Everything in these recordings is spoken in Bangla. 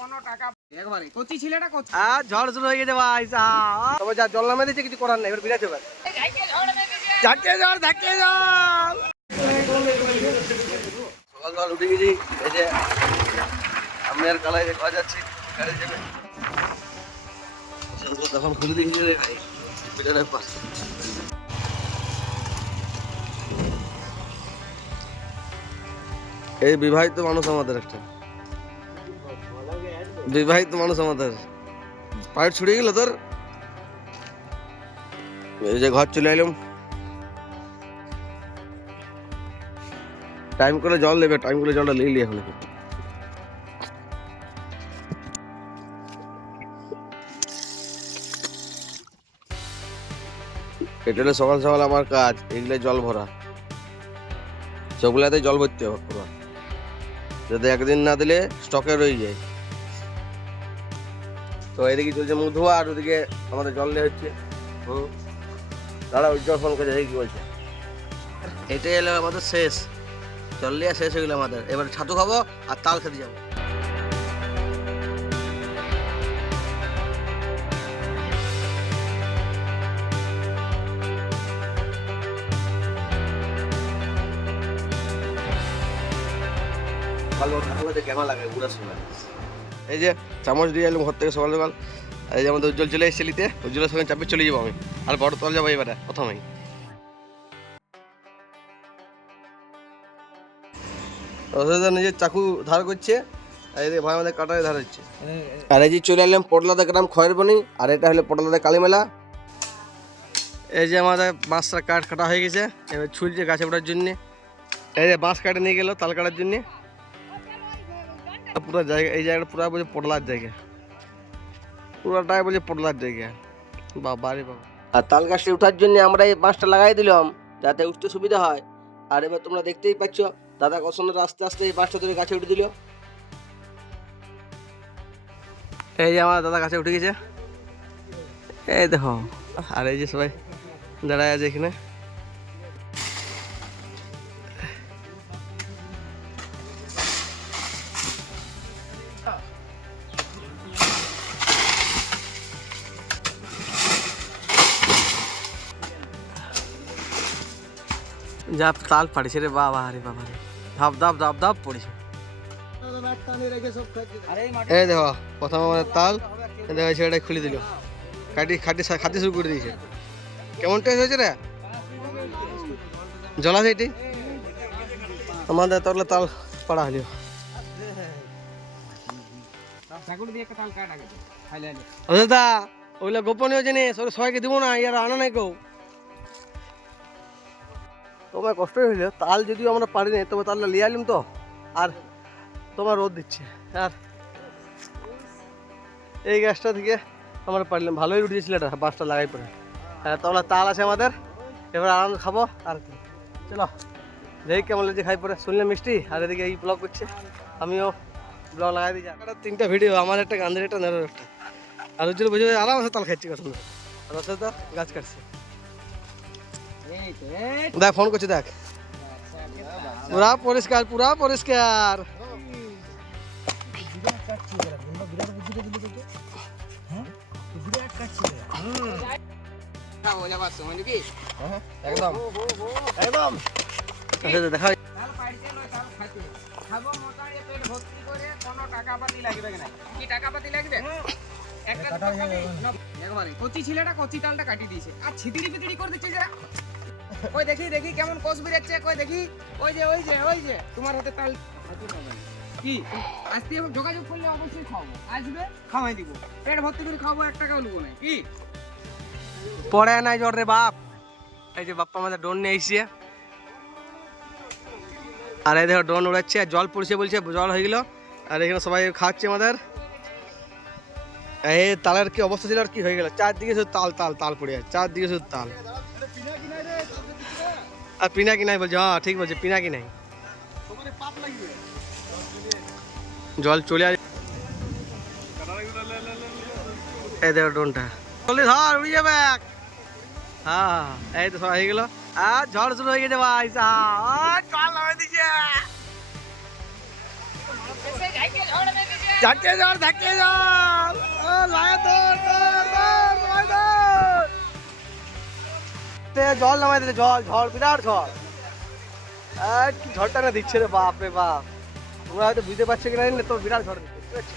কোনো টাকা একবারে কচি ছেলেটা কচি ঝড় শুরু হয়ে গেছে ভাই তবে যা জল নামে দিয়েছে কিছু করার নেই এবার বিরাজ এবার ঝাঁকিয়ে জল সকাল সকাল উঠে গেছি এই যে আমি আর কালাই খাওয়া যাচ্ছি গাড়ি যাবে তখন খুলে দিয়েছি রে ভাই পিটারের পাশে এই বিবাহিত মানুষ আমাদের একটা বিবাহিত মানুষ আমাদের পাইট ছুড়ে গেল তোর এই যে ঘর চলে এলাম টাইম করে জল নেবে টাইম করে জলটা নিয়ে এখন এটা হলো সকাল সকাল আমার কাজ এগুলো জল ভরা সবগুলাতে জল ভরতে হবে পুরো যাতে একদিন না দিলে স্টকে রয়ে যায় তো এদিকে চলছে মুখ ধোয়া আর ওদিকে আমাদের জল নিয়ে হচ্ছে দাঁড়া উজ্জ্বল ফোন করে কি বলছে এটাই এলো আমাদের শেষ জল নিয়ে শেষ হয়ে গেলো আমাদের এবার ছাতু খাবো আর তাল খেতে যাবো কেমন লাগে ঘুরার সময় এই যে চামচ দিয়ে এলাম ঘর থেকে সকাল সকাল এই যে আমাদের উজ্জ্বল চলে এসেছে নিতে উজ্জ্বলের সঙ্গে চাপে চলে যাবো আমি আর বড় তল যাবো এবারে প্রথমেই নিজের চাকু ধার করছে আর এই ভাই আমাদের কাটারে ধার হচ্ছে আর এই যে চলে এলাম পটলাদা গ্রাম খয়েরবনি আর এটা হলো পটলাদা কালীমেলা এই যে আমাদের বাঁশটা কাটা হয়ে গেছে এবার ছুলছে গাছে ওঠার জন্যে এই যে বাঁশ কাটে নিয়ে গেলো তাল কাটার জন্যে পুরো জায়গা এই জায়গাটা পুরো বলছে পটলার জায়গা পুরোটাই বলছে পটলার জায়গা বাবা রে বাবা আর তাল গাছটা উঠার জন্য আমরা এই বাঁশটা লাগাই দিলাম যাতে উঠতে সুবিধা হয় আর এবার তোমরা দেখতেই পাচ্ছ দাদা কত সুন্দর আস্তে আস্তে এই বাঁশটা ধরে গাছে উঠে দিল এই যে আমার দাদা গাছে উঠে গেছে এই দেখো আর এই যে সবাই দাঁড়ায় আছে এখানে যা তাল পাড়েছে রে বাবা রে বাবা রে ধাপ ধাপ ধাপ ধাপ পড়েছে এই দেখো প্রথম আমাদের তাল দেখো সেটা খুলে দিল খাটি শুরু করে দিয়েছে কেমন টেস্ট হয়েছে রে জল আছে এটি আমাদের তাহলে তাল পাড়া হলো দাদা ওইগুলো গোপনীয় জিনিস সবাইকে দিব না ইয়ার আনা নাই কেউ তোমার কষ্টই হইলো তাল যদিও আমরা পারিনি তবে তালটা লিয়ে আলিম তো আর তোমার রোদ দিচ্ছে আর এই গাছটা থেকে আমরা পারলাম ভালোই উঠেছিল এটা বাসটা লাগাই পরে হ্যাঁ তাহলে তাল আছে আমাদের এবার আরাম খাবো আর কি চলো যেই কেমন লাগছে খাই পরে শুনলাম মিষ্টি আর এদিকে এই ব্লগ করছে আমিও ব্লগ লাগাই দিই তিনটা ভিডিও আমার একটা গান্ধীর একটা নেরোর একটা আর উজ্জ্বল বুঝে আরাম আছে তাল খাচ্ছি কথা আর রসেদা গাছ কাটছে দেখ ফোন করছি দেখ পুরা পরিষ্কার একদম একদম দেখা খাবো মোটামুটি পেট ভর্তি করে কোনো টাকা পাতি লাগবে না কি টাকা পাতি লাগবে একটা একবারে কচি ছেলেটা কচি তালটা কাটি দিয়েছে আর ছিতিড়ি পিতিড়ি করে দিচ্ছে যারা ওই দেখি কেমন কোষ বেরাচ্ছে কই দেখি ওই যে তোমার হাতে তাল কি আজকে যোগাযোগ করলে অবশ্যই খাওয়াবো আসবে খাওয়াই দিব পেট ভর্তি করে খাওয়াবো 1 টাকাও নেবো না কি পড়ে নাই জোর রে বাপ এই যে বাপ্পা আমাদের ড্রোন নিয়ে এসছে আর এই দেখো ড্রোন উড়াচ্ছে আর জল পড়ছে বলছে জল হয়ে গেল আর এখানে সবাই খাচ্ছে আমাদের এই তালের কি অবস্থা ছিল আর কি হয়ে গেল চারদিকে শুধু তাল পড়ে আছে চারদিকে শুধু তাল আর পিনাকি নাই বলছে হ্যাঁ ঠিক বলছে পিনাকি নাই জল চলে আসে এই দেখো ড্রোনটা চলে ধর উড়ে যাবে হ্যাঁ এই তো সব হয়ে গেল আর ঝড় শুরু হয়ে গেছে ভাই জল নামে দিচ্ছে ঝাঁকিয়ে জল ঝাঁকিয়ে জল ও লাগা তোর জল নামাই দিলে জল ঝড় বিরাট ঝড় কি ঝড়টা না দিচ্ছে রে বাপ রে বাপ তোমরা হয়তো বুঝতে পারছো কিনা জানি না, তো বিরাট ঝড় দিচ্ছে বুঝতে পারছো।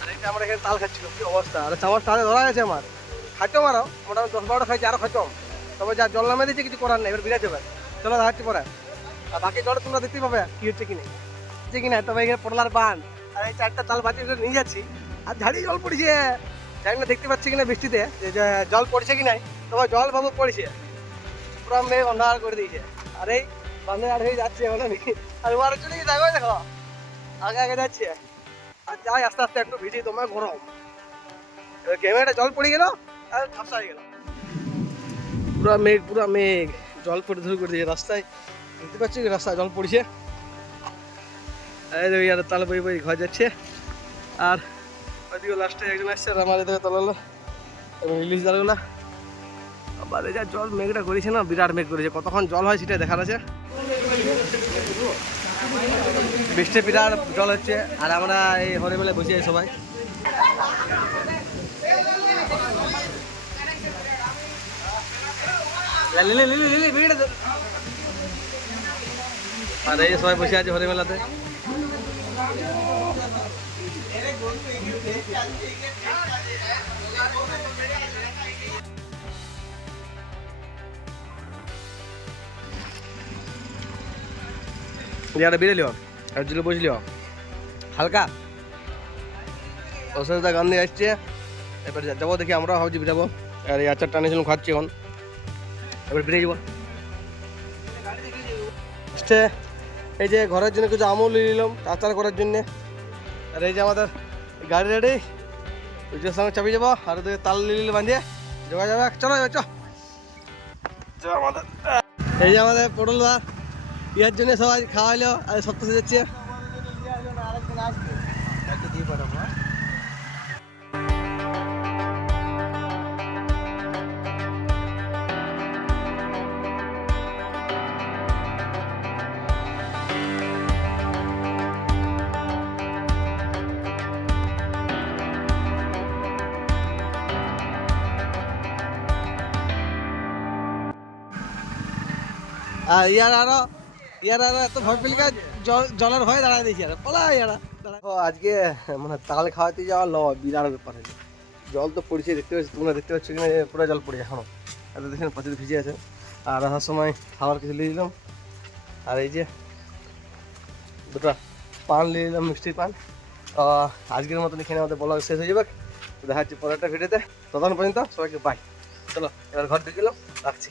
আর এইটা আমরা এখানে তাল খাচ্ছিল কি অবস্থা, আর চামচ তালে ধরা গেছে আমার খাইতো মারো মোটামুটি 10-12টা খাইছি আরো খাইতাম, তবে যা জল নামে দিচ্ছে কিছু করার নেই, এবার বিরাট যাবে। চলো দেখাচ্ছি পরে, আর বাকি জল তোমরা দেখতেই পাবে কি হচ্ছে কিনা হচ্ছে কিনা। তবে এখানে পটলার বান আর এই 4টা তাল বাঁচিয়ে নিয়ে যাচ্ছি, আর ঝাড়ি জল পড়েছে জানি না দেখতে পাচ্ছি কিনা বৃষ্টিতে যে জল পড়ছে কি নাই, তবে জল বাবু পড়েছে পুরো মেঘ অন্ধার করে দিয়েছে। আর এই বান্ধে আর হয়ে যাচ্ছে এখন আমি, আর ও আরো চলে গিয়ে দেখো দেখো আগে আগে যাচ্ছে, আর যাই আস্তে আস্তে একটু ভিজি তোমার গরম, এবার ক্যামেরাটা জল পড়ে গেল আর ঝাপসা হয়ে গেল, পুরা মেঘ জল পড়ে শুরু করে দিয়েছে রাস্তায়, দেখতে পাচ্ছি কি রাস্তায় জল পড়েছে। এই দেখো আর তালে বই বই ঘর যাচ্ছে, আর ওইদিকে লাস্টে একজন আসছে আর আমার এদিকে তলালো এবং ইলিশ জালগুলা, আবার এই যা জল মেঘটা করেছে না বিরাট মেঘ করেছে, কতক্ষণ জল হয় সেটা দেখার আছে। বৃষ্টি বিরাট জল হচ্ছে, আর আমরা এই হরিমেলায় বসে সবাই আর এই সবাই বসে আছে হরিমেলাতে। ইয়াটা বেরে লিও আর জুলে বসলিও হালকা অসুবিধা গান দিয়ে আসছে, এবার যাবো দেখি আমরা ভাবছি বেরাবো, আর এই আচার টানেছিলাম খাচ্ছি এখন, এবার বেরিয়ে যাবো। এই যে ঘরের জন্য কিছু আমুল নিলাম আচার করার জন্যে, আর এই যে আমাদের গাড়ি রেডি ওইটার সঙ্গে চাপিয়ে যাবো, আর ওদের তাল লিলে বাঁধিয়ে যোগা যাবে। চলো আমাদের এই যে আমাদের পটল দা ইয়ার জন্য সবাই খাওয়াইলো, আর সপ্তাহে যাচ্ছে আর ইয়ার আরো এত ভয় পেলে জলের ভয়ে দাঁড়ায় দিয়েছি আর পলা ইয়ারা আজকে মানে তাল খাওয়াতে যাওয়া বিরাট ব্যাপার হয়েছে, জল তো পড়ছে দেখতে পাচ্ছি, তোমরা দেখতে পাচ্ছ কিনা পুরো জল পড়ে এখনো, এত দেখছেন পাঁচিল ভিজে আছে। আর আসার সময় খাবার কিছু নিয়ে দিলাম, আর এই যে দুটো পান নিয়ে নিলাম মিষ্টির পান। আজকের মতন এখানে আমাদের ব্লগ শেষ হয়ে যাবে, দেখা যাচ্ছে পরেরটা ভিডিওতে, ততক্ষণ পর্যন্ত সবাইকে বাই। চলো এবার ঘর ঢুকে গেলাম, রাখছি।